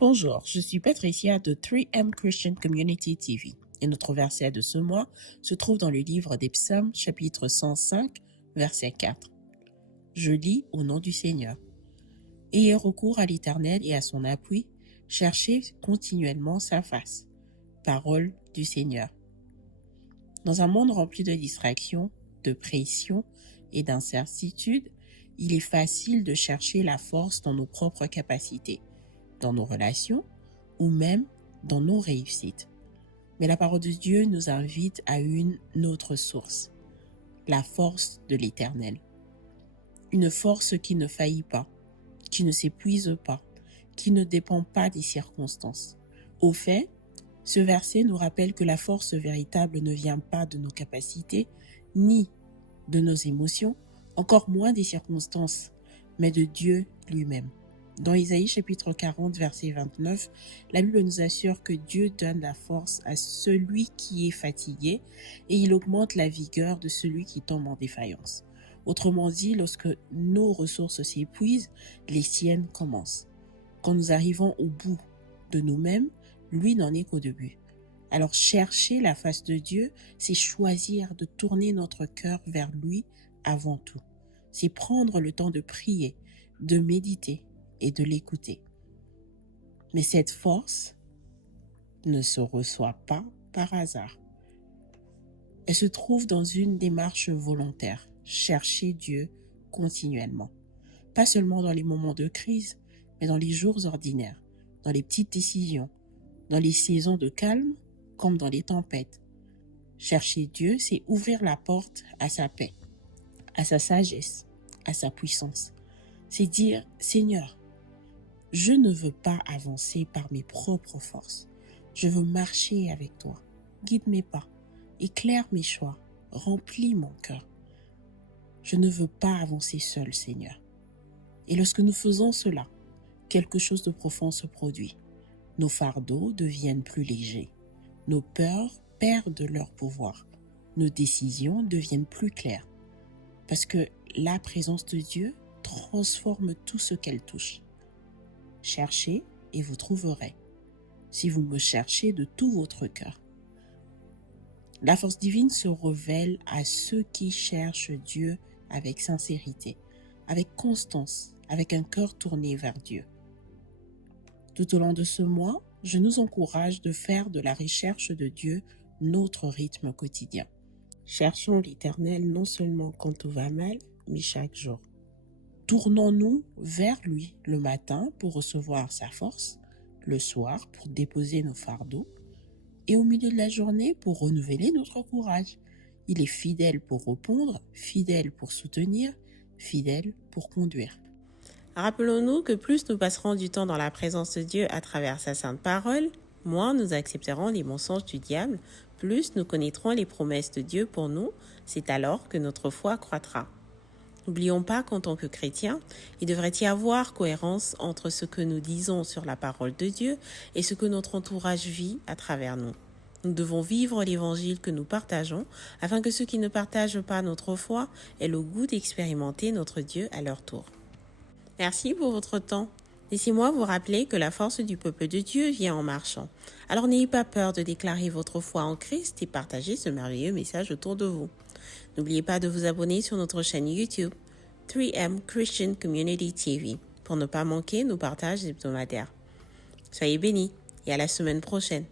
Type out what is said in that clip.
Bonjour, je suis Patricia de 3M Christian Community TV et notre verset de ce mois se trouve dans le livre des Psaumes, chapitre 105, verset 4. Je lis au nom du Seigneur. Ayez recours à l'Éternel et à son appui, cherchez continuellement sa face. Parole du Seigneur. Dans un monde rempli de distractions, de pression et d'incertitudes, il est facile de chercher la force dans nos propres capacités, dans nos relations ou même dans nos réussites. Mais la parole de Dieu nous invite à une autre source, la force de l'Éternel. Une force qui ne faillit pas, qui ne s'épuise pas, qui ne dépend pas des circonstances. Au fait, ce verset nous rappelle que la force véritable ne vient pas de nos capacités, ni de nos émotions, encore moins des circonstances, mais de Dieu lui-même. Dans Isaïe chapitre 40, verset 29, la Bible nous assure que Dieu donne la force à celui qui est fatigué et il augmente la vigueur de celui qui tombe en défaillance. Autrement dit, lorsque nos ressources s'épuisent, les siennes commencent. Quand nous arrivons au bout de nous-mêmes, lui n'en est qu'au début. Alors chercher la face de Dieu, c'est choisir de tourner notre cœur vers lui avant tout. C'est prendre le temps de prier, de méditer et de l'écouter. Mais cette force ne se reçoit pas par hasard. Elle se trouve dans une démarche volontaire, chercher Dieu continuellement. Pas seulement dans les moments de crise, mais dans les jours ordinaires, dans les petites décisions, dans les saisons de calme comme dans les tempêtes. Chercher Dieu, c'est ouvrir la porte à sa paix, à sa sagesse, à sa puissance. C'est dire, Seigneur, je ne veux pas avancer par mes propres forces. Je veux marcher avec toi. Guide mes pas, éclaire mes choix, remplis mon cœur. Je ne veux pas avancer seul, Seigneur. Et lorsque nous faisons cela, quelque chose de profond se produit. Nos fardeaux deviennent plus légers. Nos peurs perdent leur pouvoir. Nos décisions deviennent plus claires. Parce que la présence de Dieu transforme tout ce qu'elle touche. Cherchez et vous trouverez, si vous me cherchez de tout votre cœur. La force divine se révèle à ceux qui cherchent Dieu avec sincérité, avec constance, avec un cœur tourné vers Dieu. Tout au long de ce mois, je nous encourage de faire de la recherche de Dieu notre rythme quotidien. Cherchons l'Éternel non seulement quand tout va mal, mais chaque jour. Tournons-nous vers lui le matin pour recevoir sa force, le soir pour déposer nos fardeaux et au milieu de la journée pour renouveler notre courage. Il est fidèle pour répondre, fidèle pour soutenir, fidèle pour conduire. Rappelons-nous que plus nous passerons du temps dans la présence de Dieu à travers sa sainte parole, moins nous accepterons les mensonges du diable, plus nous connaîtrons les promesses de Dieu pour nous, c'est alors que notre foi croîtra. N'oublions pas qu'en tant que chrétiens, il devrait y avoir cohérence entre ce que nous disons sur la parole de Dieu et ce que notre entourage vit à travers nous. Nous devons vivre l'évangile que nous partageons afin que ceux qui ne partagent pas notre foi aient le goût d'expérimenter notre Dieu à leur tour. Merci pour votre temps. Laissez-moi vous rappeler que la force du peuple de Dieu vient en marchant. Alors n'ayez pas peur de déclarer votre foi en Christ et partager ce merveilleux message autour de vous. N'oubliez pas de vous abonner sur notre chaîne YouTube 3M Christian Community TV pour ne pas manquer nos partages hebdomadaires. Soyez bénis et à la semaine prochaine.